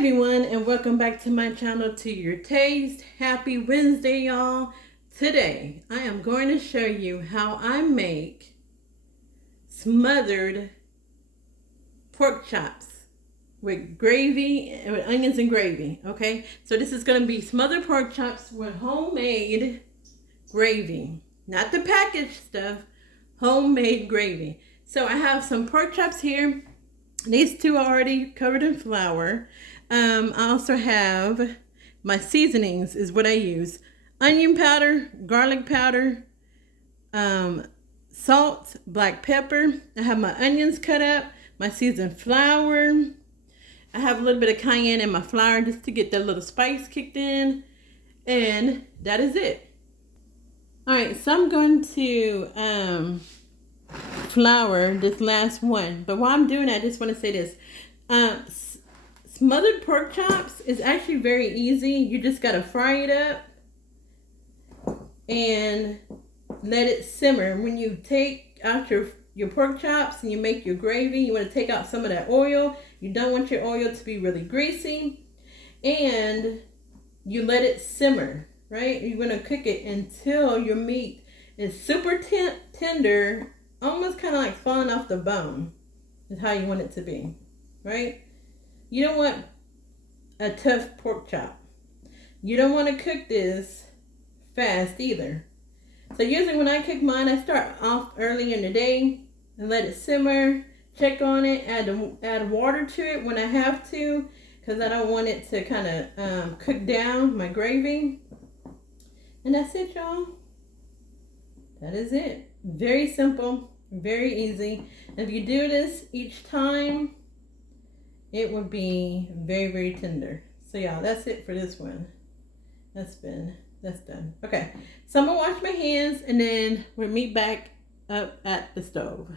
everyone, and welcome back to my channel, To Your Taste. Happy Wednesday, y'all. Today I am going to show you how I make smothered pork chops with gravy, with onions and gravy. Okay, so this is going to be smothered pork chops with homemade gravy, not the packaged stuff, homemade gravy. So I have some pork chops here. These two are already covered in flour. I also have my seasonings is what I use. Onion powder, garlic powder, salt, black pepper. I have my onions cut up, my seasoned flour. I have a little bit of cayenne in my flour just to get that little spice kicked in. And that is it. All right, so I'm going to flour this last one, but while I'm doing that, I just want to say this. Smothered pork chops is actually very easy. You just got to fry it up and let it simmer. When you take out your pork chops and you make your gravy, you want to take out some of that oil. You don't want your oil to be really greasy, and you let it simmer, right? You're going to cook it until your meat is super tender, almost kind of like falling off the bone is how you want it to be, right? You don't want a tough pork chop. You don't want to cook this fast either. So usually when I cook mine, I start off early in the day and let it simmer, check on it, add water to it when I have to, because I don't want it to kind of cook down my gravy. And that's it, y'all. That is it. Very simple, very easy. If you do this each time, it would be very, very tender. So y'all, that's it for this one. That's done. Okay, so I'm gonna wash my hands and then we'll meet back up at the stove.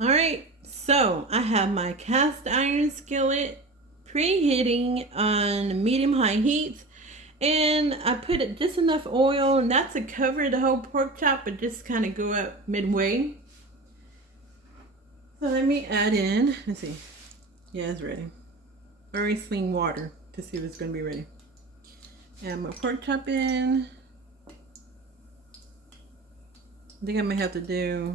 All right, so I have my cast iron skillet preheating on medium-high heat. And I put it just enough oil, not to cover the whole pork chop, but just kind of go up midway. So let me add in, let's see. Yeah, it's ready. Very clean water to see if it's going to be ready. Add my pork chop in. I think I may have to do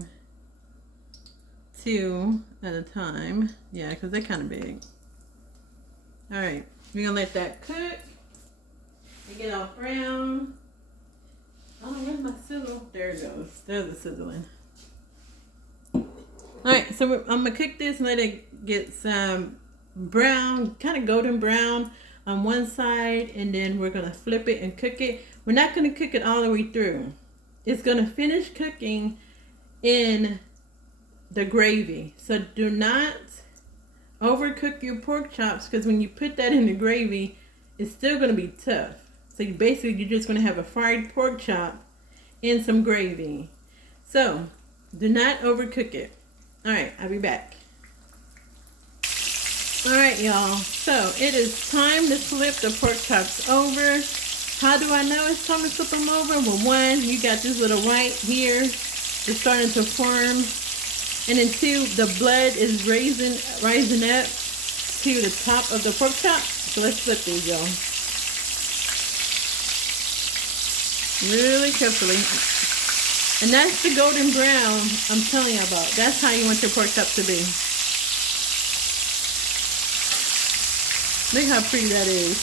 2 at a time. Yeah, because they're kind of big. All right, we're going to let that cook. They get all brown. Oh, where's my sizzle? There it goes. There's the sizzling. Alright, so I'm going to cook this and let it get some brown, kind of golden brown on one side. And then we're going to flip it and cook it. We're not going to cook it all the way through. It's going to finish cooking in the gravy. So do not overcook your pork chops, because when you put that in the gravy, it's still going to be tough. So you're just going to have a fried pork chop in some gravy. So do not overcook it. All right, I'll be back. All right, y'all. So it is time to flip the pork chops over. How do I know it's time to flip them over? Well, one, you got this little white here. It's starting to form. And then 2, the blood is rising up to the top of the pork chop. So let's flip these, y'all. Really carefully. And that's the golden brown I'm telling you about. That's how you want your pork chop to be. Look how pretty that is.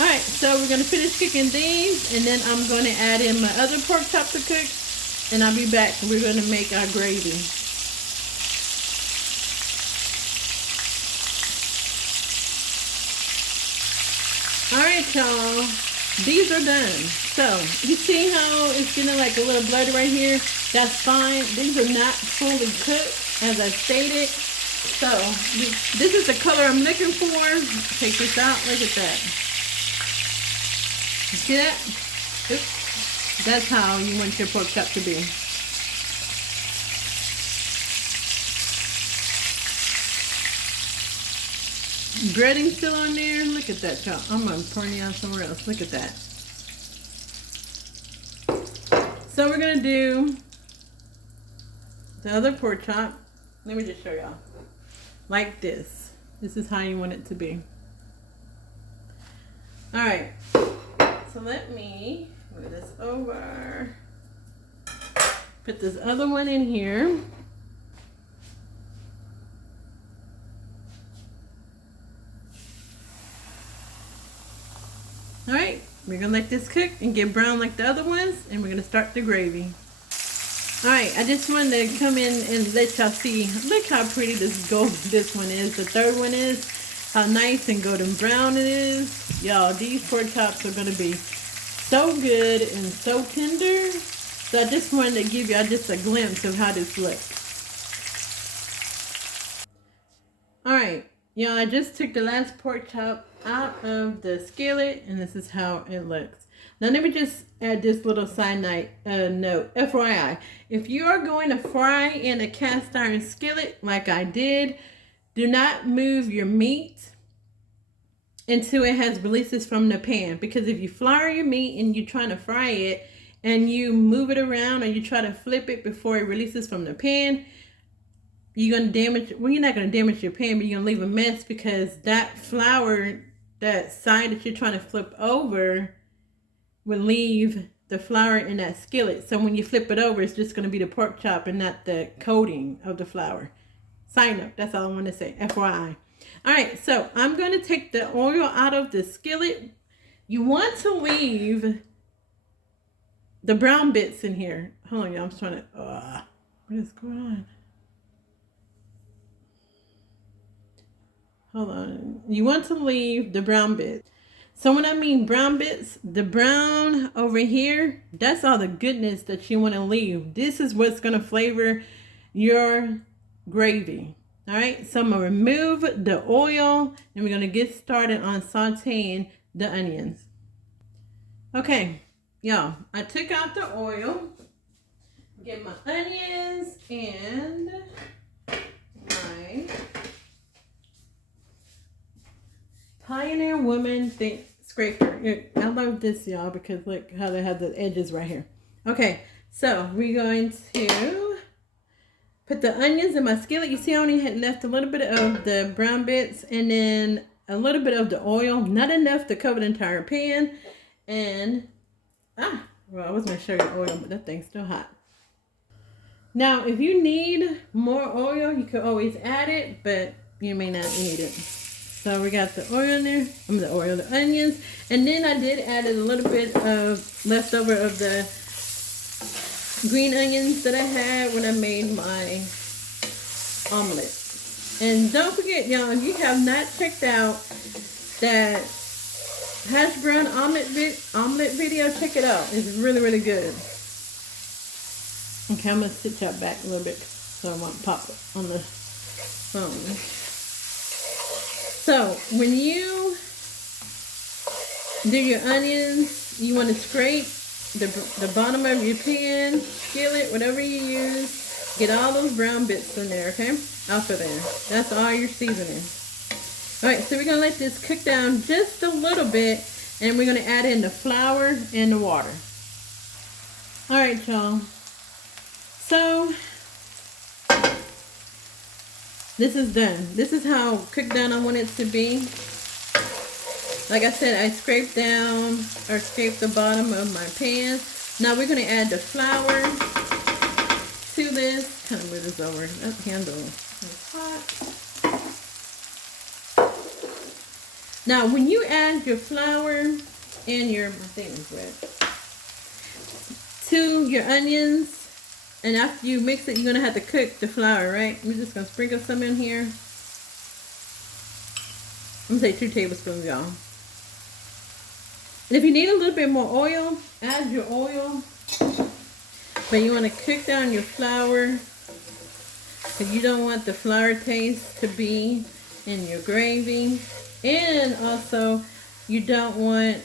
Alright, so we're going to finish cooking these, and then I'm going to add in my other pork chop to cook, and I'll be back. We're going to make our gravy. Alright, y'all. These are done. So, you see how it's getting like a little blood right here? That's fine. These are not fully cooked, as I stated. So, this is the color I'm looking for. Take this out. Look at that. You see that? Oops. That's how you want your pork chop to be. Breading still on there. Look at that, y'all. I'm going to turn you on somewhere else. Look at that. So we're going to do the other pork chop. Let me just show y'all. Like this. This is how you want it to be. All right, so let me move this over. Put this other one in here. All right, we're gonna let this cook and get brown like the other ones, and we're gonna start the gravy. All right, I just wanted to come in and let y'all see, look how pretty this one is. The third one is, how nice and golden brown it is. Y'all, these pork chops are gonna be so good and so tender. So I just wanted to give y'all just a glimpse of how this looks. All right, y'all, I just took the last pork chop out of the skillet, and this is how it looks. Now let me just add this little side note, FYI. If you are going to fry in a cast iron skillet like I did, do not move your meat until it has releases from the pan. Because if you flour your meat and you're trying to fry it and you move it around or you try to flip it before it releases from the pan, you're going to damage, well, you're not going to damage your pan, but you're going to leave a mess because that flour, that side that you're trying to flip over will leave the flour in that skillet. So when you flip it over, it's just going to be the pork chop and not the coating of the flour. Side note, that's all I want to say, FYI. All right, so I'm going to take the oil out of the skillet. You want to leave the brown bits in here. Hold on, y'all, I'm trying to, what is going on? Hold on. You want to leave the brown bits. So when I mean brown bits, the brown over here, that's all the goodness that you want to leave. This is what's going to flavor your gravy. All right, so I'm going to remove the oil and we're going to get started on sauteing the onions. Okay, y'all, I took out the oil. Get my onions and my Pioneer Woman scraper. I love this, y'all, because look how they have the edges right here. Okay, so we're going to put the onions in my skillet. You see I only had left a little bit of the brown bits and then a little bit of the oil. Not enough to cover the entire pan. And, well, I was going to show you the oil, but that thing's still hot. Now, if you need more oil, you could always add it, but you may not need it. So we got the oil in there, the onions, and then I did add a little bit of leftover of the green onions that I had when I made my omelet. And don't forget, y'all, if you have not checked out that hash brown omelet video, check it out. It's really, really good. Okay, I'm going to sit y'all back a little bit so I won't pop it on the phone. So when you do your onions, you want to scrape the bottom of your pan, skillet, whatever you use. Get all those brown bits in there, okay? Off of there. That's all your seasoning. All right, so we're going to let this cook down just a little bit, and we're going to add in the flour and the water. All right, y'all. So this is done. This is how cooked down I want it to be. Like I said, I scraped the bottom of my pan. Now we're going to add the flour to this. Kind of move this over. That handle is hot. Now when you add your flour and your, my thing is wet, to your onions, and after you mix it, you're going to have to cook the flour, right? We're just going to sprinkle some in here. I'm going to say 2 tablespoons, y'all. And if you need a little bit more oil, add your oil. But you want to cook down your flour, because you don't want the flour taste to be in your gravy. And also, you don't want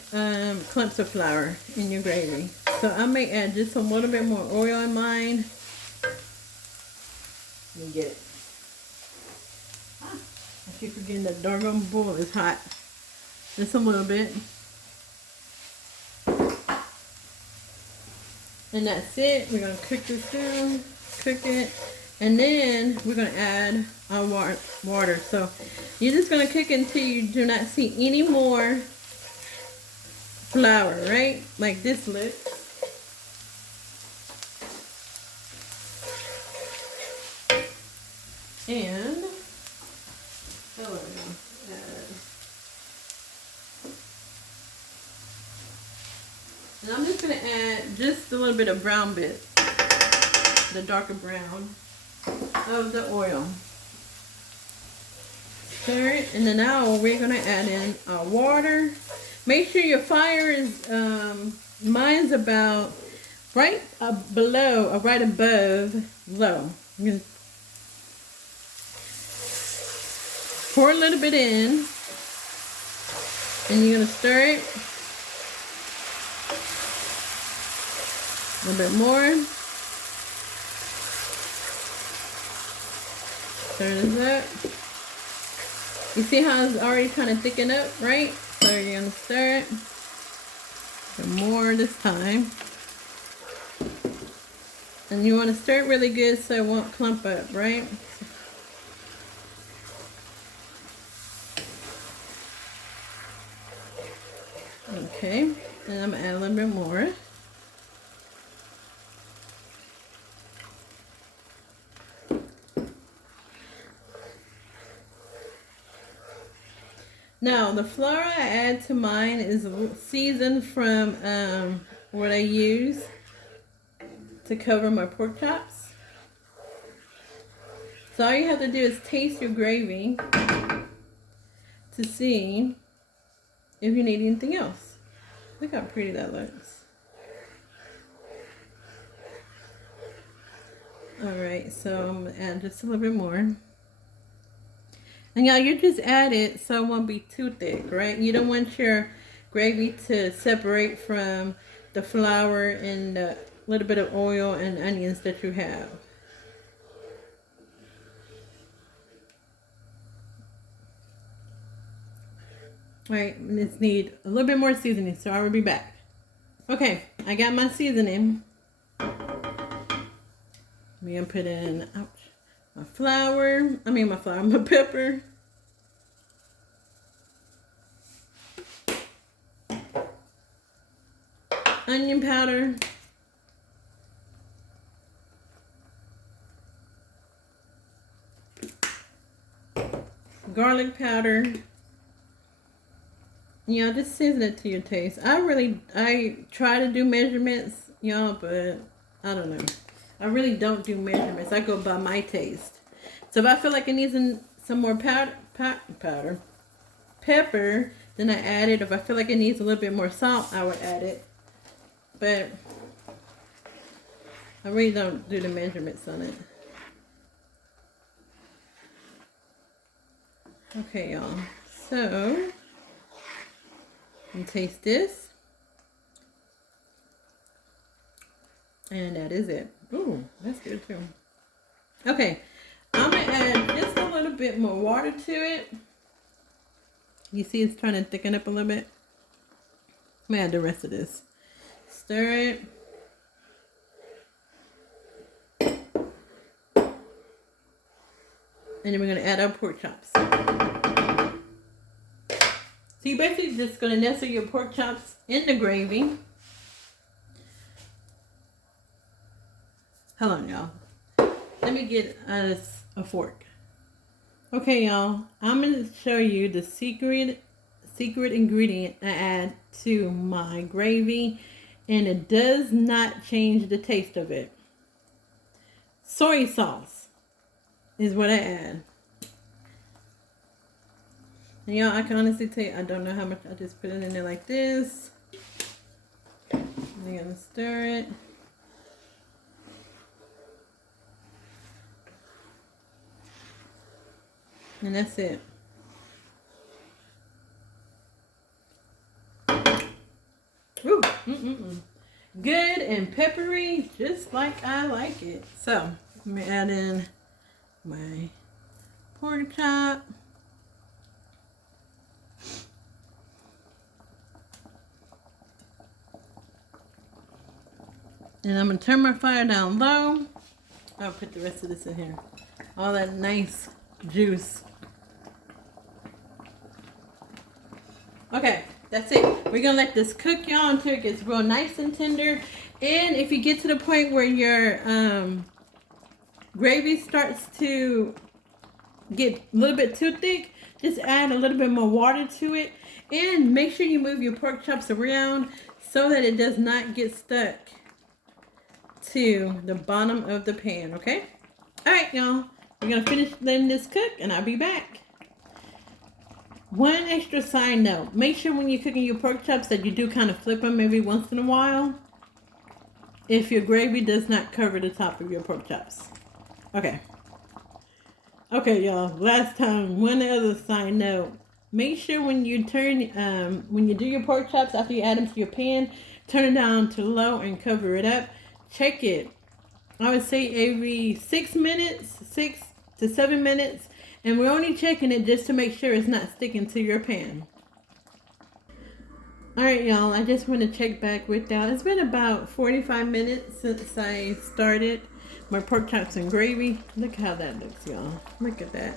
clumps of flour in your gravy. So I may add just a little bit more oil in mine. Let me get it. I keep forgetting that doggone bowl is hot. Just a little bit. And that's it. We're going to cook this down. Cook it. And then we're going to add our water. So you're just going to cook until you do not see any more flour, right? Like this looks. And and I'm just going to add just a little bit of brown bit, the darker brown of the oil. Stir it, and then now we're going to add in our water. Make sure your fire is, mine's about right below or right above low. Pour a little bit in, and you're going to stir it a little bit more. Stir this up. You see how it's already kind of thicken up, right? So you're going to stir it some more this time. And you want to stir it really good so it won't clump up, right? Okay, and I'm going to add a little bit more. Now, the flour I add to mine is seasoned from what I use to cover my pork chops. So all you have to do is taste your gravy to see if you need anything else. Look how pretty that looks. Alright, so I'm going to add just a little bit more. And y'all, you just add it so it won't be too thick, right? You don't want your gravy to separate from the flour and the little bit of oil and onions that you have. Alright, let's need a little bit more seasoning, so I will be back. Okay, I got my seasoning. I'm gonna put in my my pepper. Onion powder. Garlic powder. Y'all, just season it to your taste. I try to do measurements, y'all, but I don't know. I really don't do measurements. I go by my taste. So if I feel like it needs some more pepper, then I add it. If I feel like it needs a little bit more salt, I would add it. But I really don't do the measurements on it. Okay, y'all. So you taste this. And that is it. Ooh, that's good too. Okay, I'm going to add just a little bit more water to it. You see it's trying to thicken up a little bit. I'm going to add the rest of this. Stir it. And then we're going to add our pork chops. So you're basically just going to nestle your pork chops in the gravy. Hold on, y'all. Let me get us a fork. Okay, y'all. I'm going to show you the secret ingredient I add to my gravy. And it does not change the taste of it. Soy sauce is what I add. And y'all, I can honestly tell you, I don't know how much. I just put it in there like this. I'm going to stir it. And that's it. Ooh, good and peppery, just like I like it. So, let me add in my pork chop. And I'm going to turn my fire down low. I'll put the rest of this in here. All that nice juice. Okay, That's it. We're gonna let this cook, y'all, until it gets real nice and tender. And if you get to the point where your gravy starts to get a little bit too thick, just add a little bit more water to it. And make sure you move your pork chops around so that it does not get stuck to the bottom of the pan, okay? All right, y'all. We're gonna finish letting this cook and I'll be back. One extra side note, make sure when you're cooking your pork chops that you do kind of flip them every once in a while if your gravy does not cover the top of your pork chops. Okay. Okay, y'all, last time, one other side note. Make sure when you when you do your pork chops, after you add them to your pan, turn it down to low and cover it up. Check it. I would say every 6 minutes, 6 to 7 minutes. And we're only checking it just to make sure it's not sticking to your pan. Alright, y'all, I just want to check back with y'all. It's been about 45 minutes since I started my pork chops and gravy. Look how that looks, y'all. Look at that.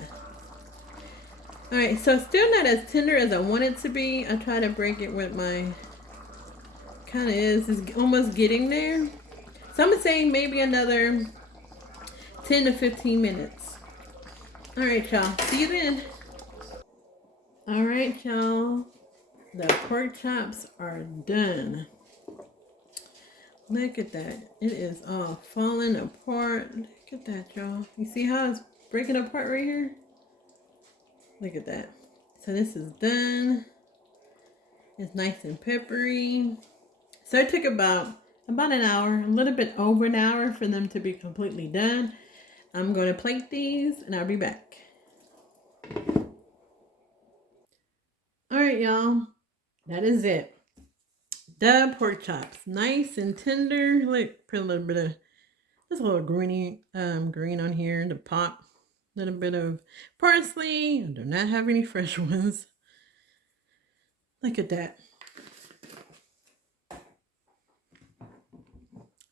Alright, so still not as tender as I want it to be. I try to break it with my... Kind of is. It's almost getting there. So I'm saying maybe another 10 to 15 minutes. Alright, y'all. See you then. Alright, y'all. The pork chops are done. Look at that. It is all falling apart. Look at that, y'all. You see how it's breaking apart right here? Look at that. So this is done. It's nice and peppery. So it took about an hour, a little bit over an hour for them to be completely done. I'm going to plate these and I'll be back. Alright, y'all. That is it. The pork chops. Nice and tender. Look, put a little bit of, just a little green on here to pop. A little bit of parsley. I do not have any fresh ones. Look at that.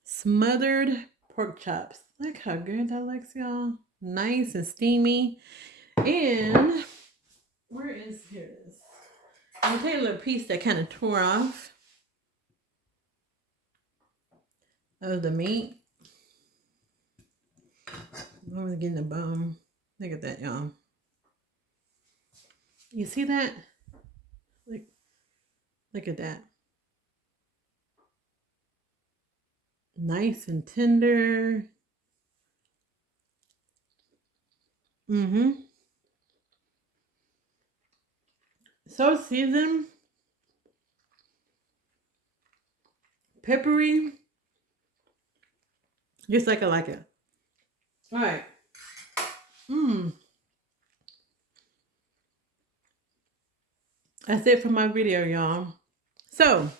Smothered pork chops. Look how good that looks, y'all. Nice and steamy. And here it is. I'm gonna take a little piece that kind of tore off of the meat. I was getting the bone. Look at that, y'all. You see that? Look at that. Nice and tender. So seasoned. Peppery. Just like I like it. Alright. That's it for my video, y'all. So,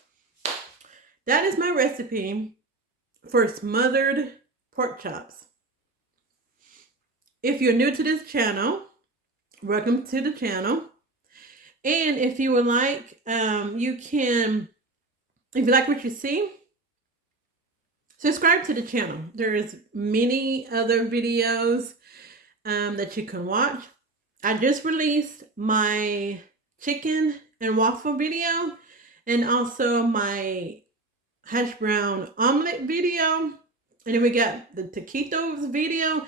that is my recipe for smothered pork chops. If you're new to this channel, welcome to the channel. And if you would like, you can, if you like what you see, subscribe to the channel. There's many other videos that you can watch. I just released my chicken and waffle video and also my hash brown omelet video. And then we got the taquitos video,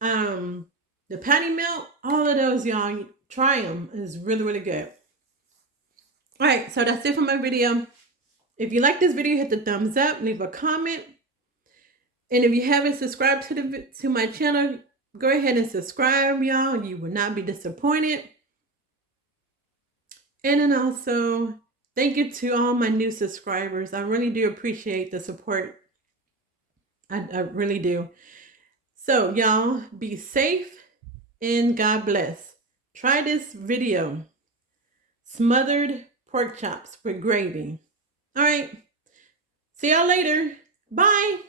the patty melt, all of those, y'all. Try them. It's really, really good. All right, so that's it for my video. If you like this video, hit the thumbs up, leave a comment. And if you haven't subscribed to my channel, go ahead and subscribe, y'all. You will not be disappointed. And then also, thank you to all my new subscribers. I really do appreciate the support. I really do. So, y'all, be safe and God bless. Try this video. Smothered pork chops with gravy. All right. See y'all later. Bye.